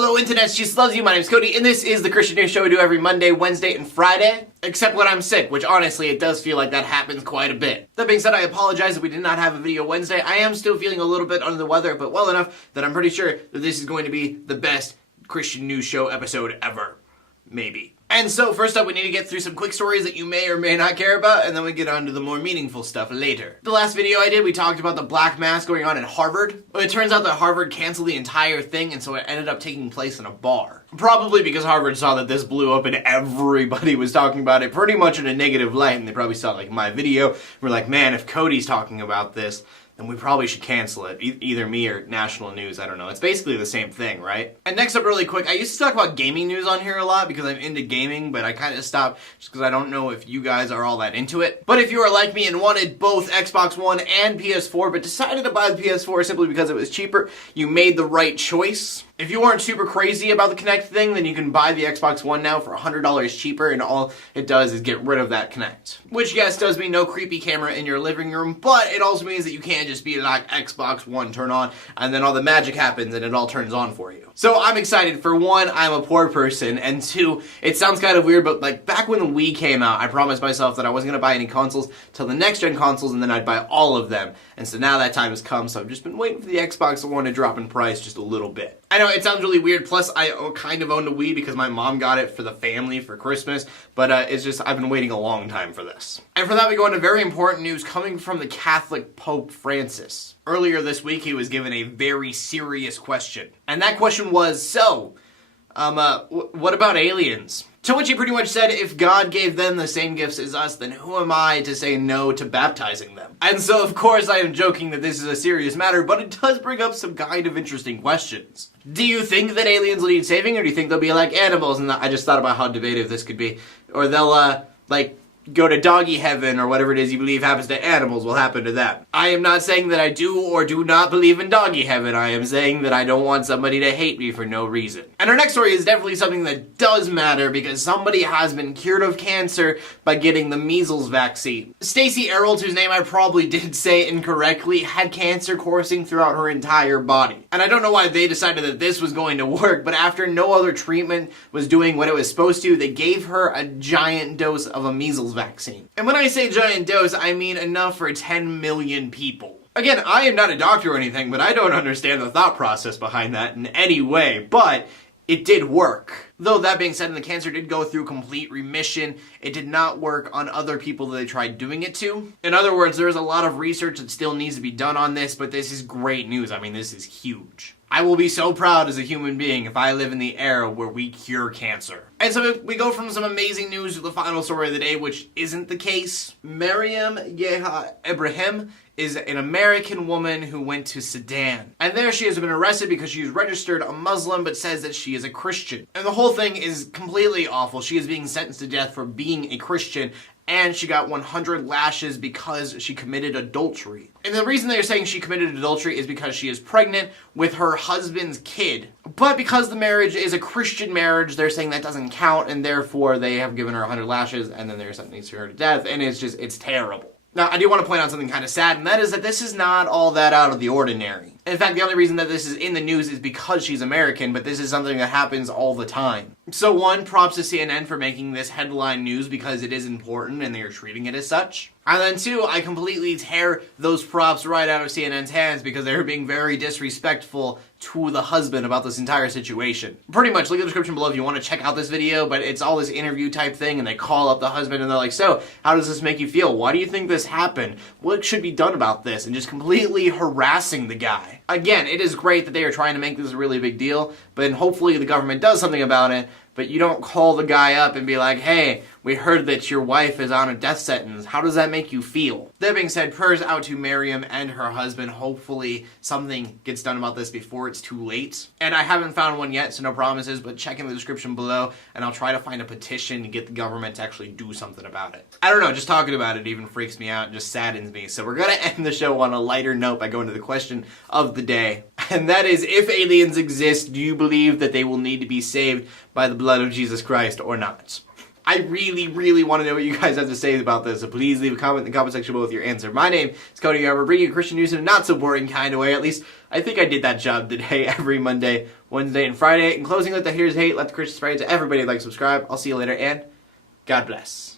Hello internet, she loves you. My name's Cody, and this is the Christian News Show we do every Monday, Wednesday, and Friday. Except when I'm sick, which honestly, it does feel like that happens quite a bit. That being said, I apologize if we did not have a video Wednesday. I am still feeling a little bit under the weather, but well enough that I'm pretty sure that this is going to be the best Christian News Show episode ever. Maybe. And so, first up, we need to get through some quick stories that you may or may not care about, and then we get on to the more meaningful stuff later. The last video I did, we talked about the black mass going on at Harvard. Well, it turns out that Harvard canceled the entire thing, and so it ended up taking place in a bar. Probably because Harvard saw that this blew up and everybody was talking about it pretty much in a negative light, and they probably saw, like, my video, and were like, man, if Cody's talking about this, then we probably should cancel it. Either me or national news, I don't know. It's basically the same thing, right? And next up really quick, I used to talk about gaming news on here a lot because I'm into gaming, but I kind of stopped just because I don't know if you guys are all that into it. But if you are like me and wanted both Xbox One and PS4, but decided to buy the PS4 simply because it was cheaper, you made the right choice. If you weren't super crazy about the Kinect thing, then you can buy the Xbox One now for $100 cheaper, and all it does is get rid of that Kinect. Which, yes, does mean no creepy camera in your living room, but it also means that you can't just be like, Xbox One, turn on, and then all the magic happens and it all turns on for you. So I'm excited. For one, I'm a poor person, and two, it sounds kind of weird, but like back when the Wii came out, I promised myself that I wasn't going to buy any consoles till the next gen consoles, and then I'd buy all of them. And so now that time has come, so I've just been waiting for the Xbox One to drop in price just a little bit. I know it sounds really weird, plus I kind of owned a Wii because my mom got it for the family for Christmas, but it's just, I've been waiting a long time for this. And for that we go into very important news coming from the Catholic Pope Francis. Earlier this week he was given a very serious question. And that question was, so, what about aliens? To which he pretty much said, if God gave them the same gifts as us, then who am I to say no to baptizing them? And so, of course, I am joking that this is a serious matter, but it does bring up some kind of interesting questions. Do you think that aliens will need saving, or do you think they'll be like animals? And I just thought about how debative this could be. Or they'll, go to doggy heaven, or whatever it is you believe happens to animals will happen to them. I am not saying that I do or do not believe in doggy heaven. I am saying that I don't want somebody to hate me for no reason. And our next story is definitely something that does matter because somebody has been cured of cancer by getting the measles vaccine. Stacey Errold, whose name I probably did say incorrectly, had cancer coursing throughout her entire body. And I don't know why they decided that this was going to work, but after no other treatment was doing what it was supposed to, they gave her a giant dose of a measles vaccine. And when I say giant dose, I mean enough for 10 million people. Again, I am not a doctor or anything, but I don't understand the thought process behind that in any way, but it did work. Though that being said, the cancer did go through complete remission, it did not work on other people that they tried doing it to. In other words, there's a lot of research that still needs to be done on this, but this is great news. I mean, this is huge. I will be so proud as a human being if I live in the era where we cure cancer. And so we go from some amazing news to the final story of the day, which isn't the case. Maryam Yeha Ibrahim is an American woman who went to Sudan. And there she has been arrested because she is registered a Muslim but says that she is a Christian. And the whole thing is completely awful. She is being sentenced to death for being a Christian, and she got 100 lashes because she committed adultery. And the reason they're saying she committed adultery is because she is pregnant with her husband's kid. But because the marriage is a Christian marriage, they're saying that doesn't count, and therefore they have given her 100 lashes, and then they're sentencing her to death, and it's terrible. Now, I do want to point out something kind of sad, and that is that this is not all that out of the ordinary. In fact, the only reason that this is in the news is because she's American, but this is something that happens all the time. So one, props to CNN for making this headline news because it is important and they are treating it as such. And then two, I completely tear those props right out of CNN's hands because they're being very disrespectful to the husband about this entire situation. Pretty much, look at the description below if you want to check out this video, but it's all this interview type thing, and they call up the husband and they're like, so, how does this make you feel? Why do you think this happened? What should be done about this? And just completely harassing the guy. Again, it is great that they are trying to make this a really big deal, but hopefully the government does something about it, but you don't call the guy up and be like, hey, we heard that your wife is on a death sentence. How does that make you feel? That being said, prayers out to Maryam and her husband. Hopefully something gets done about this before it's too late. And I haven't found one yet, so no promises, but check in the description below and I'll try to find a petition to get the government to actually do something about it. I don't know, just talking about it even freaks me out and just saddens me. So we're gonna end the show on a lighter note by going to the question of the day. And that is, if aliens exist, do you believe that they will need to be saved by the blood of Jesus Christ or not? I really, really want to know what you guys have to say about this, so please leave a comment in the comment section below with your answer. My name is Cody, and we're bringing you Christian news in a not so boring kind of way. At least, I think I did that job today, every Monday, Wednesday, and Friday. In closing, let the haters hate, let the Christians pray to everybody like, subscribe. I'll see you later, and God bless.